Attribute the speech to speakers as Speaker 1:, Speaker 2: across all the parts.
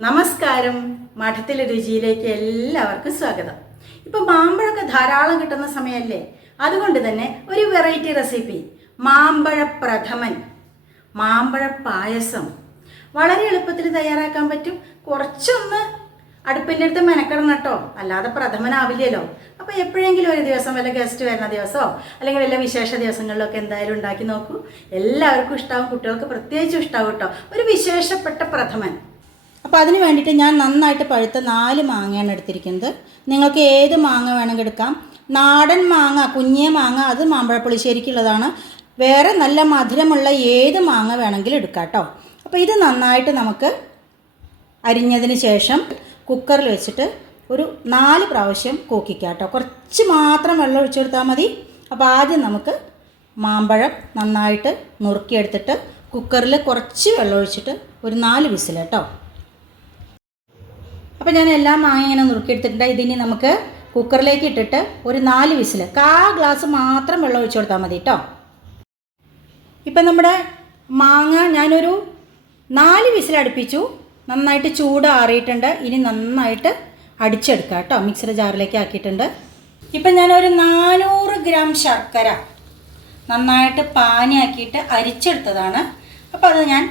Speaker 1: നമസ്കാരം. മഠത്തിലെ രുചിയിലേക്ക് എല്ലാവർക്കും സ്വാഗതം. ഇപ്പം മാമ്പഴമൊക്കെ ധാരാളം കിട്ടുന്ന സമയമല്ലേ അതുകൊണ്ട് തന്നെ ഒരു വെറൈറ്റി റെസിപ്പി മാമ്പഴ പ്രഥമൻ. മാമ്പഴ പായസം. വളരെ എളുപ്പത്തിൽ തയ്യാറാക്കാൻ പറ്റും. കുറച്ചൊന്ന് അടുപ്പിന്റെ അടുത്ത് മെനക്കെടണം കേട്ടോ. അല്ലാതെ പ്രഥമനാവില്ലല്ലോ. അപ്പോൾ എപ്പോഴെങ്കിലും ഒരു ദിവസം വല്ല ഗസ്റ്റ് വരുന്ന ദിവസമോ അല്ലെങ്കിൽ വല്ല വിശേഷ ദിവസങ്ങളിലൊക്കെ എന്തായാലും ഉണ്ടാക്കി നോക്കൂ. എല്ലാവർക്കും ഇഷ്ടാവും. കുട്ടികൾക്ക് പ്രത്യേകിച്ചും ഇഷ്ടാവും കേട്ടോ. ഒരു വിശേഷപ്പെട്ട പ്രഥമൻ. അപ്പോൾ അതിന് വേണ്ടിയിട്ട് ഞാൻ നന്നായിട്ട് പഴുത്ത നാല് മാങ്ങയാണ് എടുത്തിരിക്കുന്നത്. നിങ്ങൾക്ക് ഏത് മാങ്ങ വേണമെങ്കിൽ എടുക്കാം. നാടൻ മാങ്ങ കുഞ്ഞിയ മാങ്ങ അത് മാമ്പഴപ്പുളിശ്ശേരിക്കുള്ളതാണ്. വേറെ നല്ല മധുരമുള്ള ഏത് മാങ്ങ വേണമെങ്കിലും എടുക്കാം കേട്ടോ അപ്പോൾ ഇത് നന്നായിട്ട് നമുക്ക് അരിഞ്ഞതിന് ശേഷം കുക്കറിൽ വെച്ചിട്ട് ഒരു നാല് പ്രാവശ്യം കൂക്കിക്കാം കേട്ടോ കുറച്ച് മാത്രം വെള്ളം ഒഴിച്ചു കൊടുത്താൽ മതി. അപ്പോൾ ആദ്യം നമുക്ക് മാമ്പഴം നന്നായിട്ട് നുറുക്കിയെടുത്തിട്ട് കുക്കറിൽ കുറച്ച് വെള്ളം ഒഴിച്ചിട്ട് ഒരു നാല് വിസിൽ കേട്ടോ. അപ്പോൾ ഞാൻ എല്ലാം മാങ്ങ ഇങ്ങനെ നുറുക്കിയെടുത്തിട്ടുണ്ട്. ഇതിനി നമുക്ക് കുക്കറിലേക്ക് ഇട്ടിട്ട് ഒരു നാല് വിസിൽ കാ ഗ്ലാസ് മാത്രം വെള്ളം ഒഴിച്ചു കൊടുത്താൽ മതി കേട്ടോ ഇപ്പം നമ്മുടെ മാങ്ങ ഞാനൊരു നാല് വിസിൽ അടുപ്പിച്ചു. നന്നായിട്ട് ചൂട് ആറിയിട്ടുണ്ട്. ഇനി നന്നായിട്ട് അടിച്ചെടുക്കുക കേട്ടോ മിക്സർ ജാറിലേക്ക് ആക്കിയിട്ടുണ്ട്. ഇപ്പം ഞാനൊരു നാനൂറ് ഗ്രാം ശർക്കര നന്നായിട്ട് പാനിയാക്കിയിട്ട് അരിച്ചെടുത്തതാണ്. അപ്പോൾ അത് ഞാൻ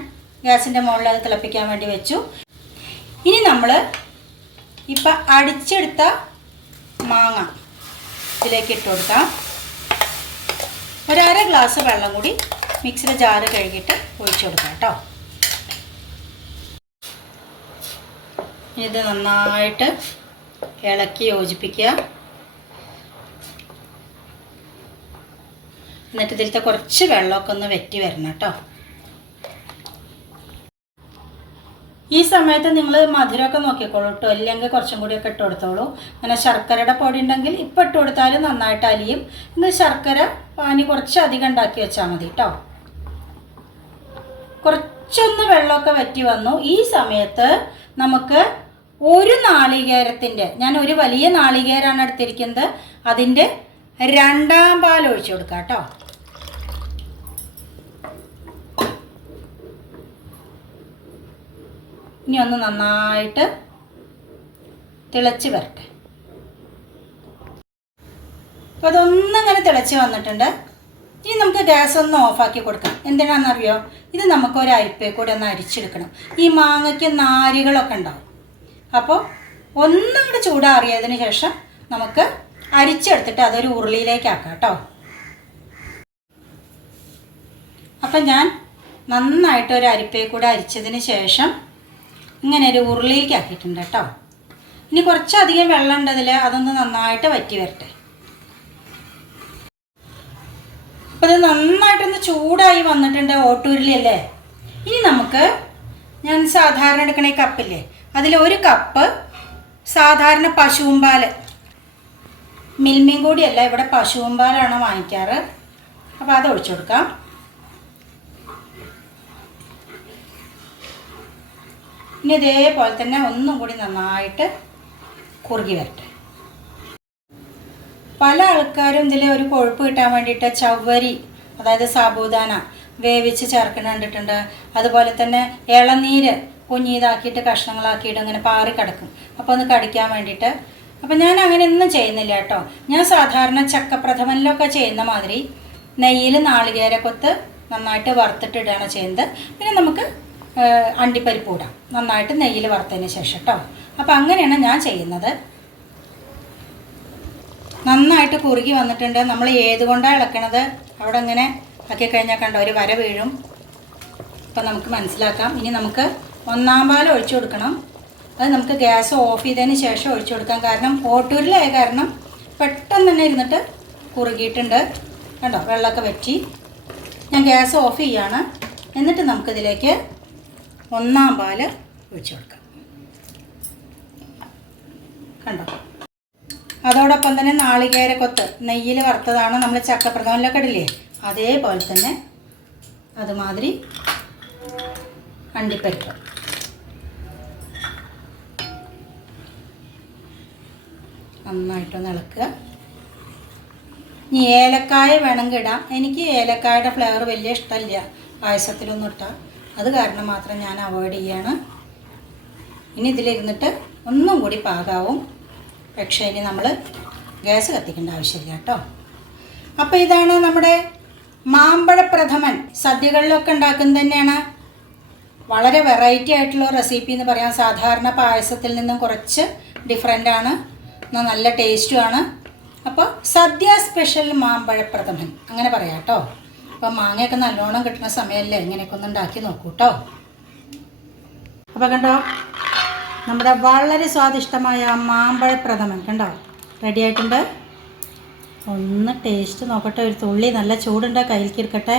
Speaker 1: ഗ്യാസിന്റെ മുകളിൽ അത് തിളപ്പിക്കാൻ വേണ്ടി വെച്ചു. ഇനി നമ്മൾ ഇപ്പം അടിച്ചെടുത്ത മാങ്ങ ഇതിലേക്ക് ഇട്ട് കൊടുക്കാം. ഒരര ഗ്ലാസ് വെള്ളം കൂടി മിക്സിയുടെ ജാറ് കഴുകിയിട്ട് ഒഴിച്ചു കൊടുക്കാം കേട്ടോ. ഇത് നന്നായിട്ട് ഇളക്കി യോജിപ്പിക്കുക. എന്നിട്ട് ഇതിലത്തെ കുറച്ച് വെള്ളമൊക്കെ ഒന്ന് വെറ്റി വരണം കേട്ടോ. ഈ സമയത്ത് നിങ്ങൾ മധുരമൊക്കെ നോക്കിക്കോളൂ. കേട്ടോ അല്ലെങ്കിൽ കുറച്ചും കൂടിയൊക്കെ ഇട്ട് കൊടുത്തോളൂ. അങ്ങനെ ശർക്കരയുടെ പൊടി ഉണ്ടെങ്കിൽ ഇപ്പം ഇട്ട് കൊടുത്താലും നന്നായിട്ട് അലിയും. ഇന്ന് ശർക്കര പാനി കുറച്ച് അധികം ഉണ്ടാക്കി വെച്ചാൽ മതി കേട്ടോ കുറച്ചൊന്ന് വെള്ളമൊക്കെ വറ്റി വന്നു. ഈ സമയത്ത് നമുക്ക് ഒരു നാളികേരത്തിന്റെ ഞാൻ ഒരു വലിയ നാളികേരമാണ് എടുത്തിരിക്കുന്നത്. അതിന്റെ രണ്ടാം പാൽ ഒഴിച്ചു കൊടുക്കാം കേട്ടോ ഇനി ഒന്ന് നന്നായിട്ട് തിളച്ച് വരട്ടെ. അപ്പോൾ അതൊന്നങ്ങനെ തിളച്ച് വന്നിട്ടുണ്ട്. ഇനി നമുക്ക് ഗ്യാസ് ഒന്ന് ഓഫാക്കി കൊടുക്കാം. എന്തിനാണെന്നറിയോ? ഇത് നമുക്ക് ഒരു അരിപ്പേ കൂടെ ഒന്ന് അരിച്ചെടുക്കണം. ഈ മാങ്ങയ്ക്ക് നാരുകളൊക്കെ ഉണ്ടാവും. അപ്പോൾ ഒന്നും കൂടെ ചൂടാറിയതിന് ശേഷം നമുക്ക് അരിച്ചെടുത്തിട്ട് അതൊരു ഉരുളിയിലേക്ക് ആക്കാം കേട്ടോ. അപ്പം ഞാൻ നന്നായിട്ട് ഒരു അരിപ്പേ കൂടെ അരിച്ചതിന് ശേഷം ഇങ്ങനെ ഒരു ഉരുളിയിലേക്ക് ആക്കിയിട്ടുണ്ട് കേട്ടോ. ഇനി കുറച്ചധികം വെള്ളം ഉണ്ട് അതിൽ അതൊന്ന് നന്നായിട്ട് വറ്റി വരട്ടെ. അപ്പോൾ ഇത് നന്നായിട്ടൊന്ന് ചൂടായി വന്നിട്ടുണ്ട് ഓട്ടുരുളിയല്ലേ? ഇനി നമുക്ക് ഞാൻ സാധാരണ എടുക്കണ കപ്പില്ലേ അതിൽ ഒരു കപ്പ് സാധാരണ പശുവും പാൽ മിൽമയും കൂടിയല്ല ഇവിടെ പശുവും പാലാണ് വാങ്ങിക്കാറ്. അപ്പോൾ അത് ഒഴിച്ചു കൊടുക്കാം. ഇനി ഇതേപോലെ തന്നെ ഒന്നും കൂടി നന്നായിട്ട് കുറുകി വരട്ടെ. പല ആൾക്കാരും ഇതിൽ ഒരു കൊഴുപ്പ് കിട്ടാൻ വേണ്ടിയിട്ട് ചവ്വരി അതായത് സാബൂദാന വേവിച്ച് ചേർക്കുന്ന കണ്ടിട്ടുണ്ട്. അതുപോലെ തന്നെ ഇളനീര് കുഞ്ഞിതാക്കിയിട്ട് കഷ്ണങ്ങളാക്കിയിട്ട് ഇങ്ങനെ പാറി കിടക്കും. അപ്പോൾ ഒന്ന് കടിക്കാൻ വേണ്ടിയിട്ട്. അപ്പോൾ ഞാൻ അങ്ങനെ ഒന്നും ചെയ്യുന്നില്ല കേട്ടോ. ഞാൻ സാധാരണ ചക്കപ്രഥമനിലൊക്കെ ചെയ്യുന്ന മാതിരി നെയ്യിൽ നാളികേരക്കൊത്ത് നന്നായിട്ട് വറുത്തിട്ടിടുകയാണ് ചെയ്യുന്നത്. പിന്നെ നമുക്ക് അണ്ടിപ്പരിപ്പ് ഇടാം. നന്നായിട്ട് നെയ്യിൽ വറുത്തതിന് ശേഷം കേട്ടോ അപ്പോൾ അങ്ങനെയാണ് ഞാൻ ചെയ്യുന്നത്. നന്നായിട്ട് കുറുകി വന്നിട്ടുണ്ട്. നമ്മൾ ഏതുകൊണ്ടാണ് ഇളക്കണത്? അവിടെ ഇങ്ങനെ ആക്കി കഴിഞ്ഞാൽ കണ്ടോ ഒരു വര വീഴും. അപ്പോൾ നമുക്ക് മനസ്സിലാക്കാം. ഇനി നമുക്ക് ഒന്നാം പാൽ ഒഴിച്ചു കൊടുക്കണം. അത് നമുക്ക് ഗ്യാസ് ഓഫ് ചെയ്തതിന് ശേഷം ഒഴിച്ചു കൊടുക്കാം. കാരണം ഓട്ടൂരിലായ കാരണം പെട്ടെന്ന് തന്നെ ഇരുന്നിട്ട് കുറുകിയിട്ടുണ്ട്. കണ്ടോ വെള്ളമൊക്കെ വറ്റി. ഞാൻ ഗ്യാസ് ഓഫ് ചെയ്യാണ്. എന്നിട്ട് നമുക്കിതിലേക്ക് ഒന്നാം പാൽ ഒഴിച്ചു കൊടുക്കാം. കണ്ടോ? അതോടൊപ്പം തന്നെ നാളികേരക്കൊത്ത് നെയ്യിൽ വറുത്തതാണ് നമ്മൾ ചക്കപ്രഥമനിലൊക്കെ ഇടില്ലേ? അതേപോലെ തന്നെ അതുമാതിരി അണ്ടിപ്പരിപ്പ്. നന്നായിട്ടൊന്ന് ഇളക്കുക. ഇനി ഏലക്കായ വേണമെങ്കിൽ ഇടാം. എനിക്ക് ഏലക്കായുടെ ഫ്ലേവർ വലിയ ഇഷ്ടമില്ല. പായസത്തിലൊന്നും ഇട്ടാൽ അത് കാരണം മാത്രം ഞാൻ അവോയ്ഡ് ചെയ്യാണ്. ഇനി ഇതിലിരുന്നിട്ട് ഒന്നും കൂടി പാകാവും. പക്ഷേ ഇനി നമ്മൾ ഗ്യാസ് കത്തിക്കേണ്ട ആവശ്യമില്ല കേട്ടോ. അപ്പോൾ ഇതാണ് നമ്മുടെ മാമ്പഴ പ്രഥമൻ. സദ്യകളിലൊക്കെ ഉണ്ടാക്കുന്നത് തന്നെയാണ്. വളരെ വെറൈറ്റി ആയിട്ടുള്ള റെസിപ്പി എന്ന് പറയാം. സാധാരണ പായസത്തിൽ നിന്നും കുറച്ച് ഡിഫറെന്റ് ആണ്. എന്നാൽ നല്ല ടേസ്റ്റുമാണ് അപ്പോൾ സദ്യ സ്പെഷ്യൽ മാമ്പഴ പ്രഥമൻ. അങ്ങനെ പറയാം കേട്ടോ. അപ്പോൾ മാങ്ങയൊക്കെ നല്ലോണം കിട്ടുന്ന സമയമല്ലേ ഇങ്ങനെയൊക്കെ ഒന്ന് ഉണ്ടാക്കി നോക്കൂ കേട്ടോ അപ്പോൾ കണ്ടോ? നമ്മുടെ വളരെ സ്വാദിഷ്ടമായ മാമ്പഴ പ്രഥമൻ കണ്ടോ? റെഡി ആയിട്ടുണ്ട്? ഒന്ന് ടേസ്റ്റ് നോക്കട്ടെ ഒരു തുള്ളി നല്ല ചൂടുണ്ട് കയ്യിലേക്ക് എടുക്കട്ടെ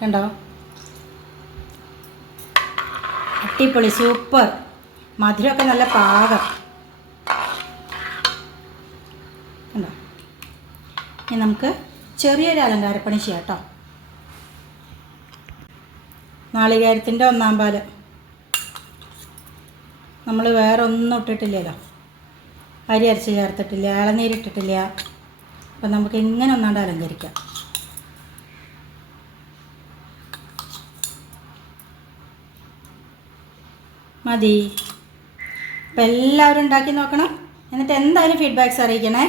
Speaker 1: കണ്ടോ? അട്ടിപ്പൊളി സൂപ്പർ മധുരമൊക്കെ നല്ല പാകം കണ്ടോ ഇനി നമുക്ക് ചെറിയൊരു അലങ്കാരപ്പണി ചെയ്യാം കേട്ടോ നാളികേരത്തിന്റെ ഒന്നാം പാൽ. നമ്മൾ വേറെ ഒന്നും ഇട്ടിട്ടില്ലല്ലോ. അരി അരച്ച് ചേർത്തിട്ടില്ല ഇളനീരിട്ടിട്ടില്ല അപ്പം നമുക്ക് ഇങ്ങനെ ഒന്നാണ്ട് അലങ്കരിക്കാം. മതി. അപ്പം എല്ലാവരും ഉണ്ടാക്കി നോക്കണം. എന്നിട്ട് എന്തായാലും ഫീഡ്ബാക്ക്സ് അറിയിക്കണേ.